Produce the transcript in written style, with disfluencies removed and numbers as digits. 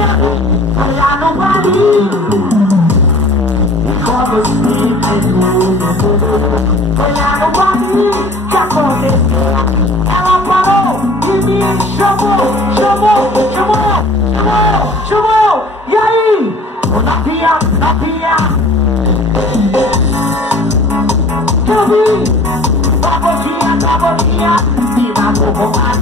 Olha no barulho. Como se perdoou. Olha no barulho que aconteceu. Ela parou e me chamou. E aí? Novinha. Eu vi. Da boquinha. E na boca.